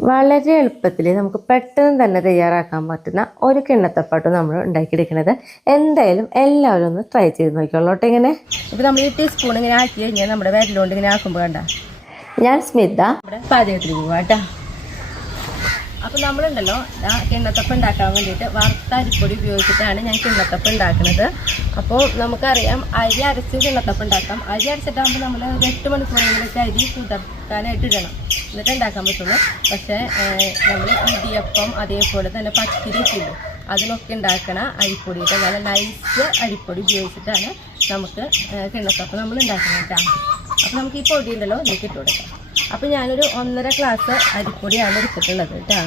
വളരെ എളുപ്പത്തിൽ നമുക്ക് പെട്ടെന്ന് തന്നെ തയ്യാറാക്കാൻ പറ്റുന്ന ഒരു കിണ്ണത്തപ്പാട്ട് നമ്മൾ ഉണ്ടാക്കിയെടുക്കുന്നത്. എന്തായാലും എല്ലാവരും ഒന്ന് ട്രൈ ചെയ്ത് നോക്കിക്കോളൂ ഇങ്ങനെ. ഇപ്പോൾ നമ്മൾ ഈ ടീസ്പൂൺ ഇങ്ങനെ ആക്കി കഴിഞ്ഞാൽ നമ്മുടെ വിരലുകൊണ്ട് ഇങ്ങനെ ആക്കുമ്പോൾ കണ്ട. ഞാൻ സ്മിത, നമ്മുടെ പാചകത്തിൽ പോവാ കേട്ടോ. അപ്പോൾ നമ്മളുണ്ടല്ലോ കിണ്ണത്തപ്പം ഉണ്ടാക്കാൻ വേണ്ടിയിട്ട് വറുത്ത അരിപ്പൊടി ഉപയോഗിച്ചിട്ടാണ് ഞാൻ കിണ്ണത്തപ്പം ഉണ്ടാക്കുന്നത്. അപ്പോൾ നമുക്കറിയാം അരി അരച്ച് കിണ്ണത്തപ്പം ഉണ്ടാക്കാം. അരി അരച്ചിട്ടാകുമ്പോൾ നമ്മൾ ഒരു 8 മണിക്കൂറെങ്കിലൊക്കെ അരി കുതിർക്കാനായിട്ട് ഇടണം, എന്നിട്ട് ഉണ്ടാക്കാൻ പറ്റുള്ളൂ. പക്ഷേ നമ്മൾ ഇടിയപ്പം അതേപോലെ തന്നെ പത്തിരി കിലോ അതിനൊക്കെ ഉണ്ടാക്കണ അരിപ്പൊടിയിട്ട് നല്ല നൈസ് അരിപ്പൊടി ഉപയോഗിച്ചിട്ടാണ് നമുക്ക് കിണ്ണത്തപ്പം നമ്മൾ ഉണ്ടാക്കുന്നത് കേട്ടോ. അപ്പോൾ നമുക്ക് ഈ പൊടി ഉണ്ടല്ലോ ഇതിലേക്ക് ഇട്ട് കൊടുക്കാം. അപ്പോൾ ഞാനൊരു 1.5 ഗ്ലാസ് അരിപ്പൊടിയാണ് എടുത്തിട്ടുള്ളത് കേട്ടോ.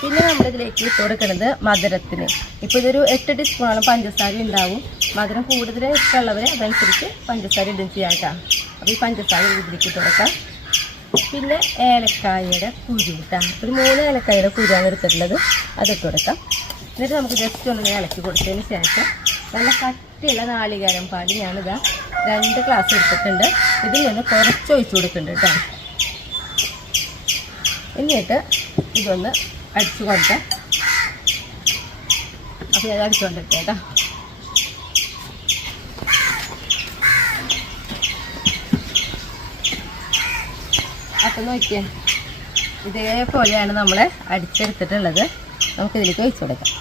പിന്നെ നമ്മളിതിലേക്ക് ഇട്ട് കൊടുക്കുന്നത് മധുരത്തിന്. ഇപ്പോൾ ഇതൊരു 8 ടീസ്പൂണോളം പഞ്ചസാര ഉണ്ടാവും. മധുരം കൂടുതൽ ഇഷ്ടമുള്ളവർ അതനുസരിച്ച് പഞ്ചസാര ഇടും ചെയ്യാം കേട്ടോ. അപ്പോൾ ഈ പഞ്ചസാര ഇതിലേക്ക് ഇട്ട് കൊടുക്കാം. പിന്നെ ഏലക്കായയുടെ കുരു കേട്ടോ, ഒരു 3 ഏലക്കായയുടെ കുരുവാണ് എടുത്തിട്ടുള്ളത്, അതിട്ട് കൊടുക്കാം. എന്നിട്ട് നമുക്ക് ജസ്റ്റ് ഒന്ന് ഇളക്കി കൊടുത്തതിന് ശേഷം നല്ല കട്ടിയുള്ള നാളികേരം പാൽ ഞാനിതാ 2 ഗ്ലാസ് എടുത്തിട്ടുണ്ട്. ഇതിൽ നിന്ന് കുറച്ച് ഒഴിച്ചു കൊടുക്കുന്നുണ്ട് കേട്ടോ. എന്നിട്ട് ഇതൊന്ന് അടിച്ചു കൊടുക്കാം. അപ്പോൾ ഞാൻ അടിച്ചു കൊണ്ടിരിക്കാം കേട്ടോ. അപ്പം നോക്കിയേ, ഇതേപോലെയാണ് നമ്മൾ അടിച്ചെടുത്തിട്ടുള്ളത്. നമുക്കിതിലേക്ക് ഒഴിച്ചു കൊടുക്കാം.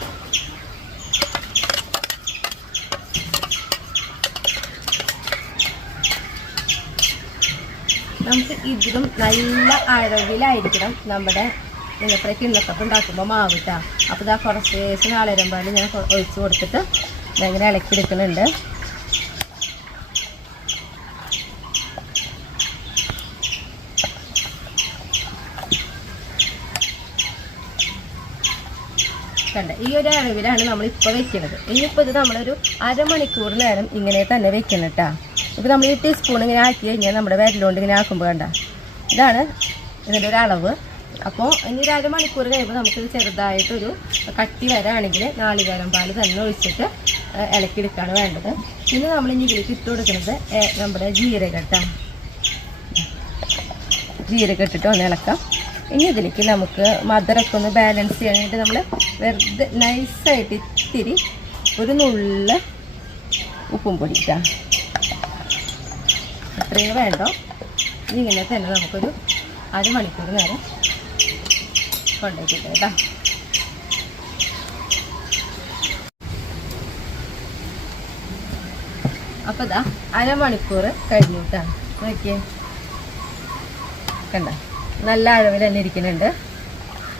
നമുക്ക് ഇതിലും നല്ല അളവിലായിരിക്കണം നമ്മുടെ ഇന്നത്തെ കിണ്ണത്തപ്പം ഉണ്ടാക്കുമ്പോൾ മാവ് കേട്ടോ. അപ്പോൾ ഇതാ കുറച്ച് നാളേരമ്പാൽ ഞാൻ ഒഴിച്ച് കൊടുത്തിട്ട് ഇങ്ങനെ ഇളക്കിയെടുക്കുന്നുണ്ട്. കണ്ട ഈ ഒരു അളവിലാണ് നമ്മളിപ്പോൾ വെക്കുന്നത്. ഇനിയിപ്പോൾ ഇത് നമ്മളൊരു അരമണിക്കൂർ നേരം ഇങ്ങനെ തന്നെ വെക്കണം കേട്ടോ. ഇപ്പോൾ നമ്മൾ ഈ ടീസ്പൂൺ ഇങ്ങനെ ആക്കി കഴിഞ്ഞാൽ നമ്മുടെ വിരലുകൊണ്ട് ഇങ്ങനെ ആക്കുമ്പോൾ കണ്ട, ഇതാണ് ഇതിൻ്റെ ഒരു അളവ്. അപ്പോൾ ഇനി ഒരു അരമണിക്കൂർ കഴിയുമ്പോൾ നമുക്കിത് ചെറുതായിട്ടൊരു കട്ടി വരാണെങ്കിൽ നാളികേരം പാൽ തന്നെ ഒഴിച്ചിട്ട് ഇളക്കിയെടുക്കുകയാണ് വേണ്ടത്. പിന്നെ നമ്മളിനി ഇതിലേക്ക് ഇട്ട് കൊടുക്കുന്നത് നമ്മുടെ ജീരകം കേട്ടോ. ജീരകം ഇട്ടിട്ട് ഒന്ന് ഇളക്കാം. ഇനി ഇതിലേക്ക് നമുക്ക് മധുരമൊക്കെ ഒന്ന് ബാലൻസ് ചെയ്യാനായിട്ട് നമ്മൾ വെറുതെ നൈസായിട്ട് ഇത്തിരി ഒരു നുള്ള ഉപ്പും പൊടി ഇട്ടാം. അത്രയും വേണ്ടോ. ഇങ്ങനെ തന്നെ നമുക്കൊരു അരമണിക്കൂർ നേരം കൊണ്ടുപോയിട്ട് കേട്ടോ. അപ്പോൾ ഇതാ അരമണിക്കൂർ കഴിഞ്ഞു കേട്ടോ. നോക്കിയേ കണ്ട, നല്ല അളവിൽ തന്നെ ഇരിക്കുന്നുണ്ട്.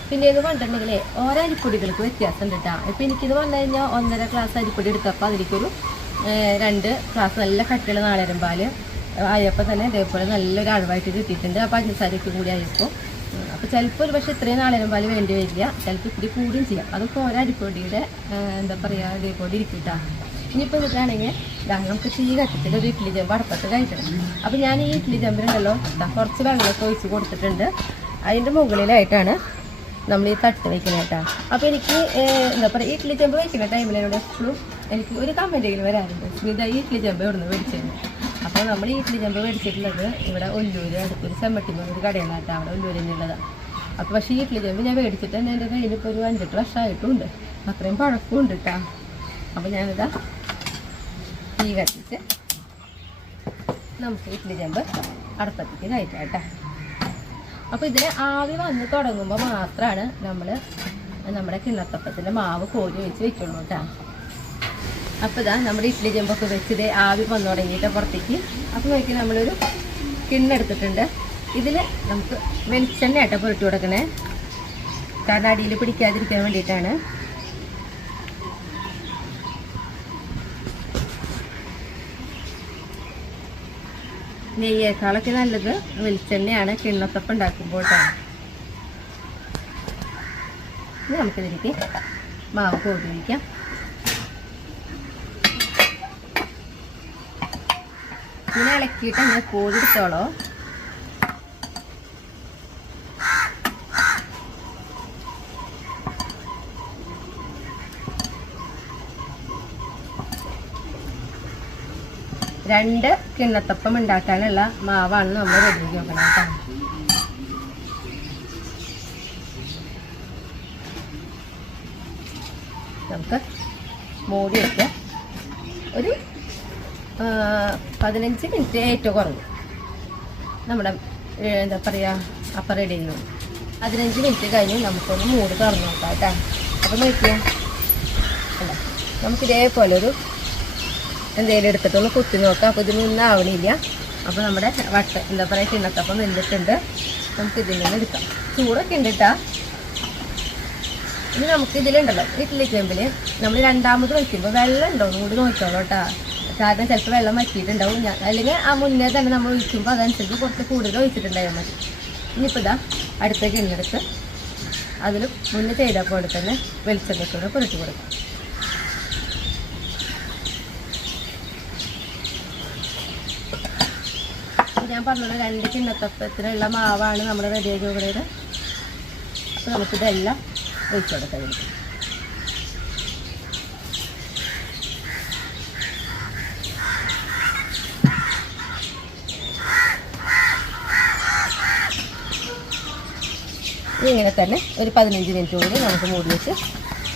പിന്നെ ഇത് കൊണ്ടിട്ടുണ്ടെങ്കിൽ ഓരോ അരിപ്പൊടികൾക്ക് വ്യത്യാസം ഉണ്ട് കേട്ടോ. ഇപ്പോൾ എനിക്കിത് വന്നു കഴിഞ്ഞാൽ 1.5 ഗ്ലാസ് അരിപ്പൊടി എടുത്തപ്പോൾ അതിലേക്കൊരു 2 ഗ്ലാസ് നല്ല കട്ടിയുള്ള നാളേരം പാൽ ആയപ്പോൾ തന്നെ ഇതേപോലെ നല്ലൊരു അളവായിട്ട് കിട്ടിയിട്ടുണ്ട്. അപ്പോൾ പഞ്ചസാരയ്ക്ക് കൂടി ആയപ്പോൾ അപ്പോൾ ചിലപ്പോൾ ഒരു പക്ഷേ ഇത്രയും നാളേരം പാൽ വേണ്ടി വരില്ല, ചിലപ്പോൾ ഇത്തിരി കൂടുകയും ചെയ്യാം. അതൊക്കെ ഓരോ അരിപ്പൊടിയുടെ എന്താ പറയുക ഇതേപോലെ ഇരിക്കും കേട്ടോ. ഇനിയിപ്പോൾ ഇതാണെങ്കിൽ നമുക്ക് തീ കത്തിച്ചിട്ട് ഒരു ഇഡ്ഡലി ചെമ്പ് അടുപ്പത്ത് കഴിക്കണം. അപ്പോൾ ഞാൻ ഈ ഇഡ്ഡലി ചെമ്പിനുണ്ടല്ലോ കുറച്ച് വെള്ളമൊക്കെ ഒഴിച്ച് കൊടുത്തിട്ടുണ്ട്. അതിൻ്റെ മുകളിലായിട്ടാണ് നമ്മൾ ഈ തട്ട് വയ്ക്കുന്നത് കേട്ടോ. അപ്പോൾ എനിക്ക് എന്താ പറയുക ഇഡ്ഡലി ചെമ്പ് വയ്ക്കുന്ന ടൈമിൽ എന്നോട് എപ്പോഴും എനിക്ക് ഒരു കമൻറ്റെങ്കിലും വരാറുണ്ട്, സ്മിത ഈ ഇഡ്ഡലി ചെമ്പ് ഇവിടെ നിന്ന് മേടിച്ചിരുന്നു. അപ്പോൾ നമ്മൾ ഈ ഇഡ്ഡലി ചെമ്പ് മേടിച്ചിട്ടുള്ളത് ഇവിടെ ഒല്ലൂർ അടുത്തൊരു ചെമ്മട്ടിമ ഒരു കടയാണ് കേട്ടോ, അവിടെ ഒല്ലൂരിനുള്ളതാണ്. അപ്പോൾ പക്ഷേ ഈ ഇഡ്ഡലി ചെമ്പ് ഞാൻ മേടിച്ചിട്ട് തന്നെ എൻ്റെ കയ്യിൽ ഇപ്പോൾ ഒരു 5-8 വർഷമായിട്ടുണ്ട്, അത്രയും പഴക്കമുണ്ട് കേട്ടോ. അപ്പോൾ ഞാനിതാ തീ കത്തിച്ച് നമുക്ക് ഇഡ്ഡലി ചെമ്പ് അടുപ്പത്തേക്ക് കയറ്റാം കേട്ടോ. അപ്പോൾ ഇതിന് ആവി വന്ന് തുടങ്ങുമ്പോൾ മാത്രമാണ് നമ്മൾ നമ്മുടെ കിണ്ണത്തപ്പത്തിൻ്റെ മാവ് കോരി വെച്ച് വെക്കുള്ളൂ കേട്ടോ. അപ്പോൾ ഇതാ നമ്മുടെ ഇഡ്ഡലി ചെമ്പൊക്കെ വെച്ചിട്ട് ആവി വന്നു തുടങ്ങിയിട്ട് പുറത്തേക്ക്. അപ്പോൾ നോക്കി നമ്മളൊരു കിണ്ണെടുത്തിട്ടുണ്ട്. ഇതിൽ നമുക്ക് വെളിച്ചെണ്ണ ആട്ടോ പുരട്ടി കൊടുക്കണേ, കാരണം അടിയിൽ പിടിക്കാതിരിക്കാൻ വേണ്ടിയിട്ടാണ്. നെയ്യേക്കാളൊക്കെ നല്ലത് വെളിച്ചെണ്ണയാണ് കിണ്ണത്തപ്പം ഉണ്ടാക്കുമ്പോൾ കേട്ടോ. ഇനി നമുക്കിതിലേക്ക് മാവ് കോരി വയ്ക്കാം. ഇങ്ങനെ ഇളക്കിയിട്ട് ഇങ്ങനെ കോരിയെടുത്തോളോ. 2 കിണ്ണത്തപ്പം ഉണ്ടാക്കാനുള്ള മാവാണ് നമ്മൾ റെഡിയാക്കി വെക്കണം കേട്ടോ. നമുക്ക് മൂടി വെച്ച് ഒരു 15 മിനിറ്റ് ഏറ്റവും കുറവ് നമ്മുടെ എന്താ പറയുക അപ്പം റെഡി ചെയ്യുന്നു. 15 മിനിറ്റ് കഴിഞ്ഞ് നമുക്കൊന്ന് മൂടി തുറന്ന് നോക്കാം കേട്ടോ. അപ്പം നോക്കിയാൽ അല്ല നമുക്കിതേപോലെ ഒരു എന്തെങ്കിലും എടുത്തിട്ടൊന്ന് കുത്തി നോക്കാം. അപ്പോൾ ഇതിനൊന്നും ആവണില്ല. അപ്പോൾ നമ്മുടെ എന്താ പറയുക കിണ്ണത്തപ്പം വെന്തിട്ടുണ്ട്. നമുക്ക് ഇതിൽ നിന്ന് എടുക്കാം. ചൂടൊക്കെ ഉണ്ട് കേട്ടോ. ഇനി നമുക്ക് ഇതിലുണ്ടല്ലോ ഇഡ്ഡലി ചെമ്പിൽ നമ്മൾ രണ്ടാമത് വയ്ക്കുമ്പോൾ വെള്ളം ഉണ്ടോ എന്ന് കൂടി നോക്കിക്കോളൂ കേട്ടോ. കാരണം ചിലപ്പോൾ വെള്ളം വറ്റിയിട്ടുണ്ടാവും. അല്ലെങ്കിൽ ആ മുന്നേ തന്നെ നമ്മൾ ഒഴിക്കുമ്പോൾ അതനുസരിച്ച് കുറച്ച് കൂടുതൽ ഒഴിച്ചിട്ടുണ്ടായാൽ മതി. ഇനിയിപ്പോൾ ഇതാ അടുത്ത കിണ്ണെടുത്ത് അതിൽ മുന്നേ ചെയ്ത പോലെ തന്നെ വെളിച്ചെണ്ണക്കൂടെ പുരട്ടി കൊടുക്കാം. ഞാൻ പറഞ്ഞത് 2 കിണ്ണത്തപ്പത്തിനുള്ള മാവാണ് നമ്മൾ റെഡിയാക്കി കൊടുക്കുന്നത്. അപ്പോൾ നമുക്കിതെല്ലാം ഒഴിച്ചു കൊടുക്കാം. ഇങ്ങനെ തന്നെ ഒരു 15 മിനിറ്റ് കൂടി നമുക്ക് മൂടി വെച്ച്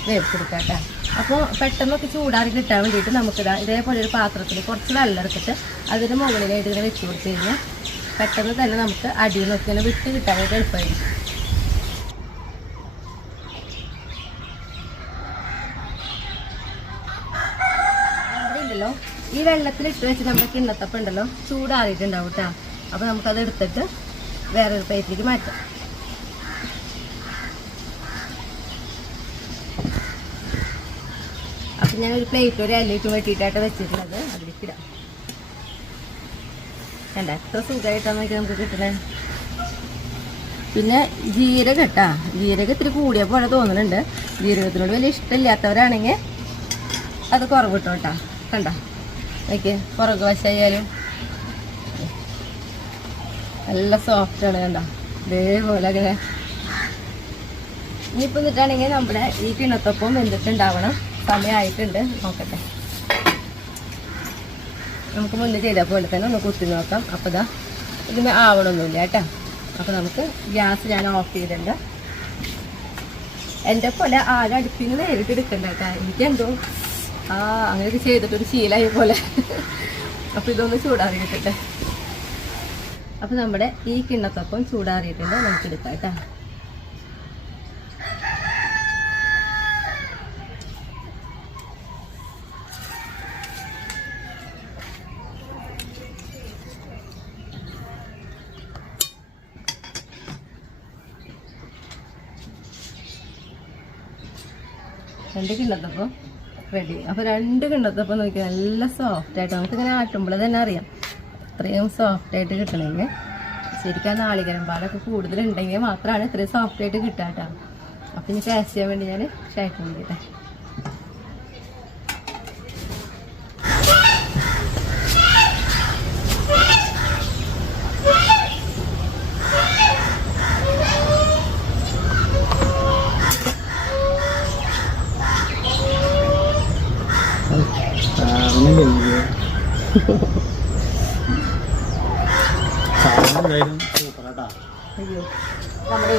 വേവിച്ചെടുക്കാം കേട്ടോ. അപ്പോൾ പെട്ടെന്നൊക്കെ ചൂടാറി കിട്ടാൻ വേണ്ടിയിട്ട് നമുക്കിതാ ഇതേപോലെ ഒരു പാത്രത്തിൽ കുറച്ച് വെള്ളം എടുത്തിട്ട് അതിന് മുകളിലായിട്ട് ഇങ്ങനെ വെച്ച് കൊടുത്തു കഴിഞ്ഞാൽ പെട്ടെന്ന് തന്നെ നമുക്ക് അടിയിൽ നിന്നൊക്കെ ഇങ്ങനെ വിട്ട് കിട്ടാനായിട്ട് എളുപ്പമായിരിക്കും. ഉണ്ടല്ലോ ഈ വെള്ളത്തിലിട്ട് വെച്ച് നമ്മുടെ കിണ്ണത്തപ്പം ഉണ്ടല്ലോ ചൂടാറിയിട്ടുണ്ടാവും കേട്ടോ. അപ്പോൾ നമുക്കത് എടുത്തിട്ട് വേറൊരു പ്ലേറ്റിലേക്ക് മാറ്റാം. അപ്പം ഞാനൊരു പ്ലേറ്റ് ഒരു ഇലയിട്ട് വെട്ടിയിട്ടായിട്ട് വെച്ചിട്ടുള്ളത് അതിലേക്ക് ഇടാം. വേണ്ട എത്ര സുഖമായിട്ടാണ് നമുക്ക് കിട്ടണേ. പിന്നെ ജീരകം കേട്ടാ, ജീരകം ഇത്തിരി കൂടിയ പോലെ തോന്നുന്നുണ്ട്. ജീരകത്തിനോട് വലിയ ഇഷ്ടമില്ലാത്തവരാണെങ്കിൽ അത് കുറവ് കിട്ടും കേട്ടോ. കണ്ട നോക്കിയേ പുറകു വശമായാലും നല്ല സോഫ്റ്റാണ്. കണ്ട ഇതേപോലെ അങ്ങനെ. ഇനിയിപ്പോൾ എന്നിട്ടാണെങ്കിൽ നമ്മുടെ ഈ കിണ്ണത്തപ്പം വെന്തിട്ടുണ്ടാവണം. സമയമായിട്ടുണ്ട്, നോക്കട്ടെ. നമുക്ക് മുന്നേ ചെയ്ത പോലെ തന്നെ ഒന്ന് കുത്തി നോക്കാം. അപ്പോൾ ഇതാ ഇതിന് ആവണമൊന്നുമില്ല കേട്ടോ. അപ്പോൾ നമുക്ക് ഗ്യാസ് ഞാൻ ഓഫ് ചെയ്തിട്ടുണ്ട്. എൻ്റെ പോലെ ആരും അടുപ്പിന് നേരിട്ട് എടുക്കണ്ട കേട്ടോ. എനിക്കെന്തോ അങ്ങനെയൊക്കെ ചെയ്തിട്ടൊരു ശീലമായ പോലെ. അപ്പോൾ ഇതൊന്ന് ചൂടാറിയിട്ടെ. അപ്പോൾ നമ്മുടെ ഈ കിണ്ണത്തപ്പം ചൂടാറിയിട്ടുണ്ട്, നമുക്ക് എടുക്കാം കേട്ടോ. രണ്ട് കിണ്ണത്തപ്പം റെഡി. അപ്പോൾ 2 കിണ്ണത്തപ്പം നോക്കിയാൽ നല്ല സോഫ്റ്റായിട്ട് നമുക്കിങ്ങനെ ആട്ടുമ്പോൾ തന്നെ അറിയാം അത്രയും സോഫ്റ്റായിട്ട് കിട്ടണമെങ്കിൽ. ശരിക്കും നാളികേരം പാലൊക്കെ കൂടുതലുണ്ടെങ്കിൽ മാത്രമാണ് ഇത്രയും സോഫ്റ്റായിട്ട് കിട്ടുക കേട്ടോ. അപ്പം ഇനി ടേസ്റ്റ് ചെയ്യാൻ വേണ്ടി ഞാൻ ഷേക്ക് ചെയ്തിട്ടെ. അയ്യോ നമ്മുടെ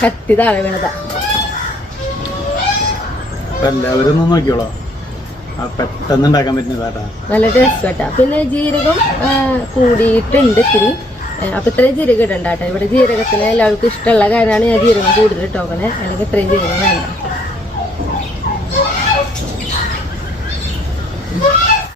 കത്തിതാളെ വീണതാ. എല്ലാവരും നോക്കിയോളോ, പെട്ടെന്ന് ഉണ്ടാക്കാൻ പറ്റുന്നതാട്ടാ. നല്ല ടേസ്റ്റ് കേട്ടാ. പിന്നെ ജീരകം കൂടിയിട്ടുണ്ട് ഇത്തിരി. അപ്പം ഇത്രയും ജീരകം ഇടണ്ട കേട്ടോ. ഇവിടെ ജീരകത്തിന് എല്ലാവർക്കും ഇഷ്ടമുള്ള കാര്യമാണ് ഞാൻ ജീരകം കൂടുതൽ ഇട്ടോക്കണേ. അല്ലെങ്കിൽ ഇത്രയും ജീരകം വേണ്ട.